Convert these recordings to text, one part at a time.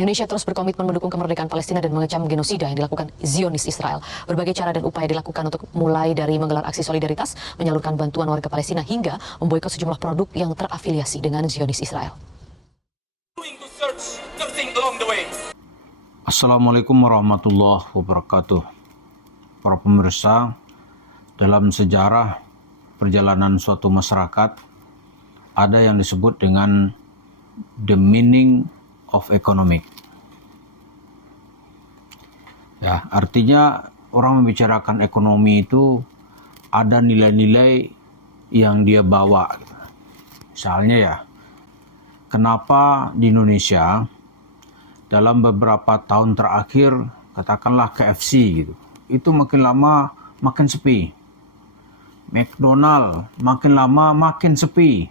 Indonesia terus berkomitmen mendukung kemerdekaan Palestina dan mengecam genosida yang dilakukan Zionis Israel. Berbagai cara dan upaya dilakukan untuk mulai dari menggelar aksi solidaritas, menyalurkan bantuan warga Palestina hingga memboikot sejumlah produk yang terafiliasi dengan Zionis Israel. Assalamualaikum warahmatullahi wabarakatuh. Para pemirsa, dalam sejarah perjalanan suatu masyarakat ada yang disebut dengan the meaning of economic. Ya, artinya orang membicarakan ekonomi itu ada nilai-nilai yang dia bawa. Misalnya ya, kenapa di Indonesia dalam beberapa tahun terakhir, katakanlah KFC gitu, itu makin lama makin sepi. McDonald makin lama makin sepi.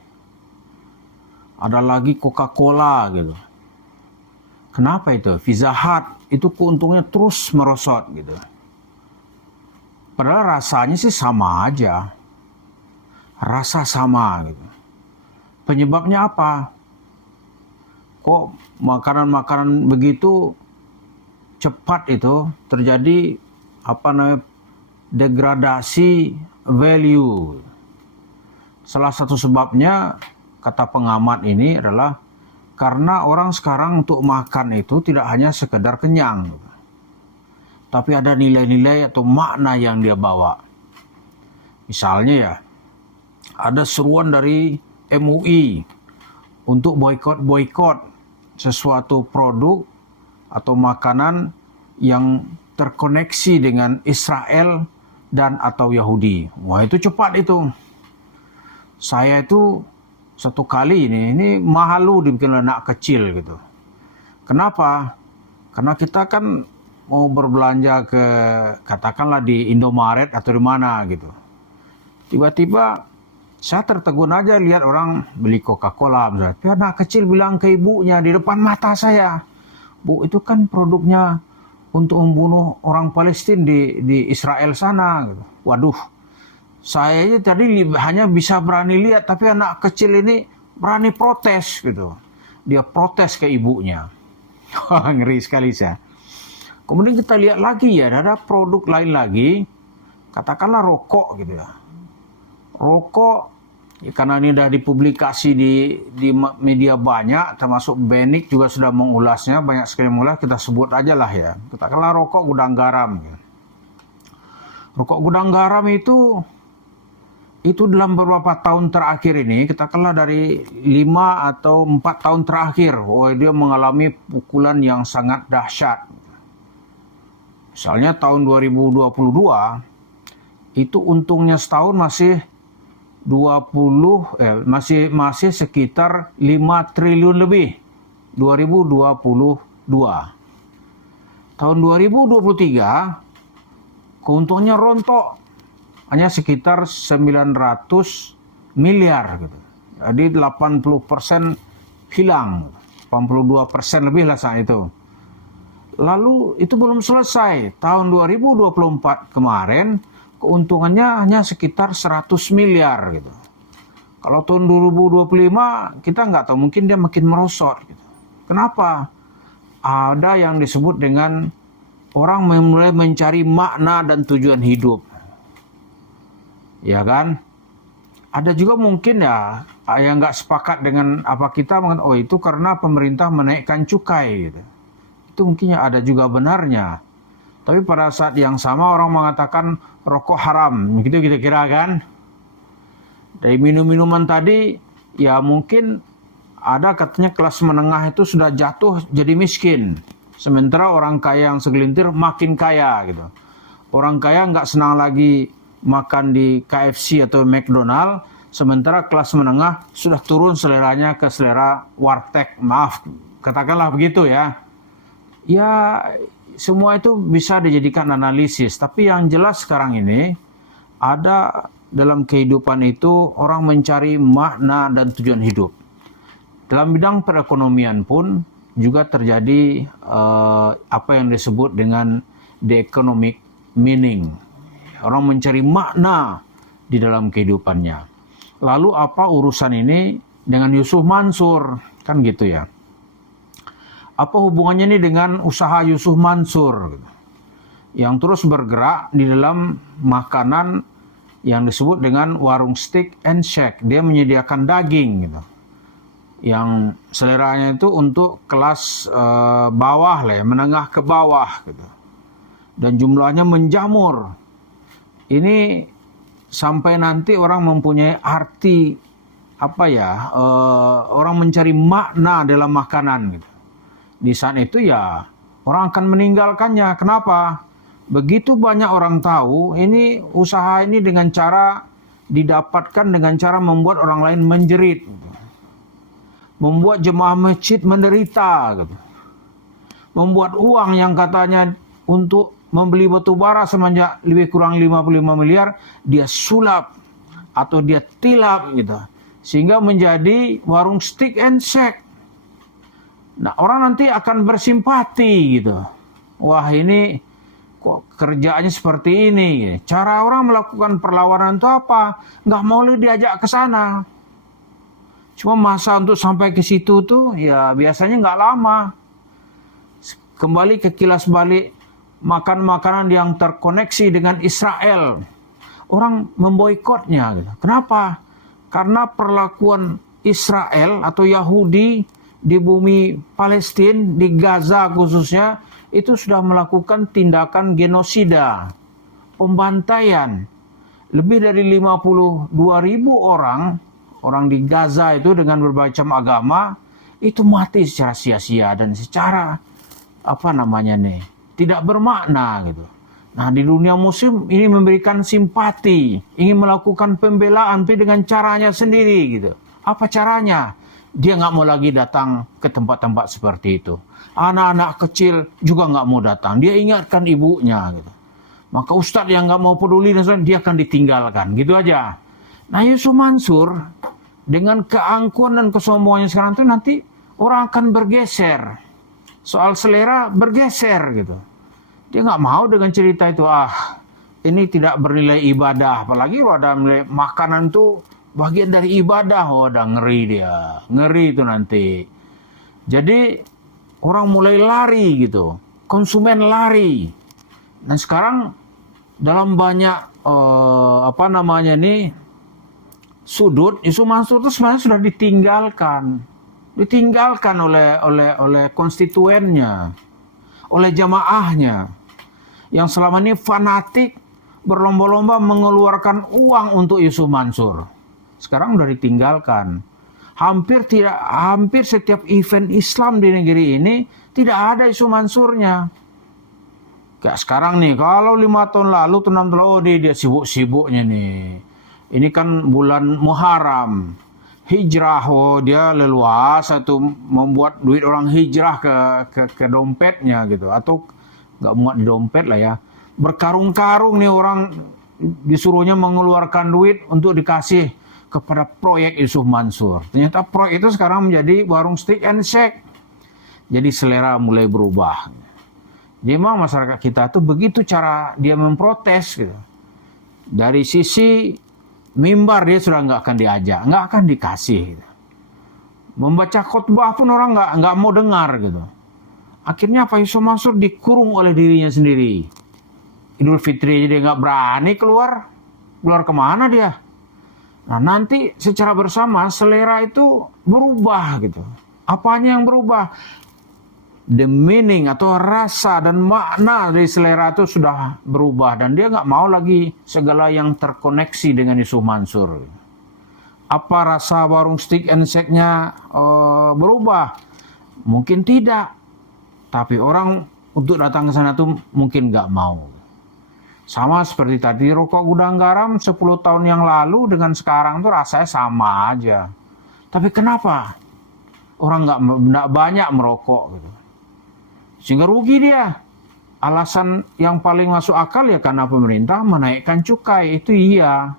Ada lagi Coca-Cola gitu. Kenapa itu? Pizza Hut itu keuntungannya terus merosot gitu. Padahal rasanya sih sama aja. Rasa sama gitu. Penyebabnya apa? Kok makanan-makanan begitu cepat itu terjadi degradasi value. Salah satu sebabnya, kata pengamat ini adalah karena orang sekarang untuk makan itu tidak hanya sekedar kenyang, tapi ada nilai-nilai atau makna yang dia bawa. Misalnya ya, ada seruan dari MUI untuk boikot sesuatu produk atau makanan yang terkoneksi dengan Israel dan atau Yahudi. Wah, itu cepat itu. Saya itu satu kali ini malu dibikin anak kecil gitu. Kenapa? Karena kita kan mau berbelanja ke katakanlah di Indomaret atau di mana gitu. Tiba-tiba saya tertegun aja lihat orang beli Coca-Cola misalnya. Tapi anak kecil bilang ke ibunya di depan mata saya, "Bu, itu kan produknya untuk membunuh orang Palestina di Israel sana." Gitu. Waduh, saya tadi hanya bisa berani lihat, tapi anak kecil ini berani protes gitu. Dia protes ke ibunya. Ngeri sekali saya. Kemudian kita lihat lagi ya, ada produk lain lagi, katakanlah rokok gitu ya. Rokok, ya karena ini sudah dipublikasi di media banyak, termasuk Benik juga sudah mengulasnya, banyak sekali mengulas, kita sebut aja lah ya. Katakanlah rokok gudang garam. Gitu. Rokok gudang garam itu dalam beberapa tahun terakhir ini, katakanlah dari 5 atau 4 tahun terakhir, dia mengalami pukulan yang sangat dahsyat. Misalnya tahun 2022, itu untungnya setahun masih sekitar 5 triliun lebih. 2022. Tahun 2023, keuntungannya rontok. Hanya sekitar 900 miliar gitu. Jadi 80% hilang. 82% lebih lah saat itu. Lalu itu belum selesai. Tahun 2024 kemarin keuntungannya hanya sekitar 100 miliar gitu. Kalau tahun 2025 kita nggak tahu, mungkin dia makin merosot gitu. Kenapa? Ada yang disebut dengan orang mulai mencari makna dan tujuan hidup. Ya kan? Ada juga mungkin ya yang nggak sepakat dengan apa kita, itu karena pemerintah menaikkan cukai gitu. Itu mungkin ada juga benarnya. Tapi pada saat yang sama orang mengatakan rokok haram, gitu kita kira kan? Dari minum-minuman tadi, ya mungkin ada katanya kelas menengah itu sudah jatuh jadi miskin. Sementara orang kaya yang segelintir makin kaya gitu. Orang kaya nggak senang lagi makan di KFC atau McDonald, sementara kelas menengah sudah turun seleranya ke selera warteg, maaf, katakanlah begitu ya. Ya, semua itu bisa dijadikan analisis, tapi yang jelas sekarang ini, ada dalam kehidupan itu orang mencari makna dan tujuan hidup. Dalam bidang perekonomian pun juga terjadi apa yang disebut dengan the economic meaning. Orang mencari makna di dalam kehidupannya. Lalu apa urusan ini dengan Yusuf Mansur? Kan gitu ya. apa hubungannya ini dengan usaha Yusuf Mansur gitu, yang terus bergerak di dalam makanan yang disebut dengan warung steak and shake. Dia menyediakan daging gitu, yang seleranya itu untuk kelas bawah lah ya, menengah ke bawah gitu, dan jumlahnya menjamur. Ini sampai nanti orang mempunyai arti apa ya, orang mencari makna dalam makanan gitu. Di saat itu ya orang akan meninggalkannya. Kenapa? Begitu banyak orang tahu ini usaha ini dengan cara didapatkan dengan cara membuat orang lain menjerit gitu. Membuat jemaah masjid menderita gitu. Membuat uang yang katanya untuk membeli batu bara semenjak lebih kurang 55 miliar dia sulap atau dia tilap gitu, sehingga menjadi warung steak and shake. Nah, orang nanti akan bersimpati gitu. Wah, ini kok kerjaannya seperti ini. Cara orang melakukan perlawanan itu apa? Nggak mau lu diajak ke sana. Cuma masa untuk sampai ke situ tuh ya biasanya nggak lama. Kembali ke kilas balik makan makanan yang terkoneksi dengan Israel. Orang memboikotnya gitu. Kenapa? Karena perlakuan Israel atau Yahudi di bumi Palestina, di Gaza khususnya, itu sudah melakukan tindakan genosida, pembantaian. Lebih dari 52.000 orang di Gaza itu dengan berbagai macam agama, itu mati secara sia-sia dan secara tidak bermakna gitu. Nah, di dunia muslim ini memberikan simpati, ingin melakukan pembelaan tapi dengan caranya sendiri gitu. Apa caranya? Dia nggak mau lagi datang ke tempat-tempat seperti itu. Anak-anak kecil juga nggak mau datang. Dia ingatkan ibunya gitu. Maka ustadz yang nggak mau peduli dan dia akan ditinggalkan. Gitu aja. Nah, Yusuf Mansur dengan keangkuhan dan kesombongannya sekarang itu nanti orang akan bergeser. Soal selera bergeser gitu. Dia nggak mau dengan cerita itu. Ini tidak bernilai ibadah. Apalagi kalau ada makanan tuh bagian dari ibadah. Udah ngeri dia. Ngeri itu nanti. Jadi orang mulai lari gitu. Konsumen lari. Dan sekarang dalam banyak sudut, Yusuf Mansur itu sebenarnya sudah ditinggalkan oleh konstituennya, oleh jamaahnya yang selama ini fanatik berlomba-lomba mengeluarkan uang untuk Yusuf Mansur. Sekarang sudah ditinggalkan. Hampir setiap event Islam di negeri ini tidak ada Yusuf Mansurnya. Kayak sekarang nih, kalau 5 tahun lalu, 6 tahun lalu dia sibuk-sibuknya nih. Ini kan bulan Muharram. Hijrah, dia leluasa tuh membuat duit orang hijrah ke dompetnya gitu. Atau nggak muat di dompet lah ya. Berkarung-karung nih orang disuruhnya mengeluarkan duit untuk dikasih kepada proyek Yusuf Mansur. Ternyata proyek itu sekarang menjadi warung steak and shake. Jadi selera mulai berubah. Jadi memang masyarakat kita tuh begitu cara dia memprotes gitu. Dari sisi mimbar dia sudah nggak akan diajak, nggak akan dikasih. Gitu. Membaca khutbah pun orang nggak mau dengar gitu. Akhirnya apa, Yusuf Mansur dikurung oleh dirinya sendiri. Idul Fitri dia nggak berani keluar kemana dia? Nah, nanti secara bersama selera itu berubah gitu. Apanya yang berubah? The meaning atau rasa dan makna dari selera itu sudah berubah. Dan dia nggak mau lagi segala yang terkoneksi dengan Yusuf Mansur. Apa rasa warung steak and shake-nya berubah? Mungkin tidak. Tapi orang untuk datang ke sana tuh mungkin nggak mau. Sama seperti tadi rokok gudang garam 10 tahun yang lalu dengan sekarang tuh rasanya sama aja. Tapi kenapa orang nggak banyak merokok gitu? Sehingga rugi dia. Alasan yang paling masuk akal ya karena pemerintah menaikkan cukai, itu iya.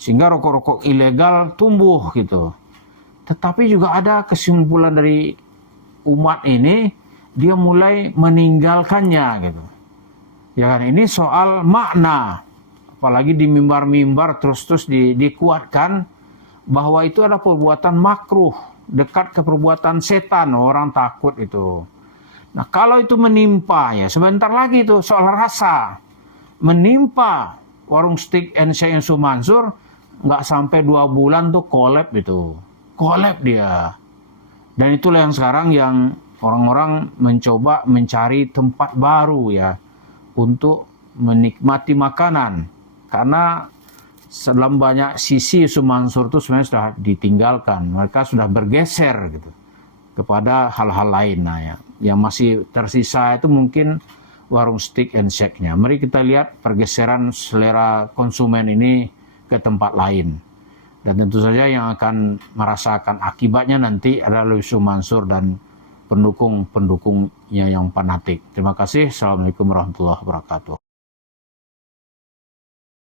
Sehingga rokok-rokok ilegal tumbuh gitu. Tetapi juga ada kesimpulan dari umat ini, dia mulai meninggalkannya gitu. Ya kan, ini soal makna. Apalagi di mimbar-mimbar terus dikuatkan bahwa itu ada perbuatan makruh. dekat ke perbuatan setan, orang takut itu. Nah, kalau itu menimpa ya, sebentar lagi itu soal rasa menimpa warung steak and shake Yusuf Mansur, nggak sampai 2 bulan tuh kolab itu, kolab dia. Dan itulah yang sekarang yang orang-orang mencoba mencari tempat baru ya untuk menikmati makanan, karena dalam banyak sisi Yusuf Mansur itu sebenarnya sudah ditinggalkan, mereka sudah bergeser gitu kepada hal-hal lain. Nah, ya, yang masih tersisa itu mungkin warung steak and shake-nya. Mari kita lihat pergeseran selera konsumen ini ke tempat lain. Dan tentu saja yang akan merasakan akibatnya nanti adalah Yusuf Mansur dan pendukung-pendukungnya yang fanatik. Terima kasih. Assalamualaikum warahmatullahi wabarakatuh.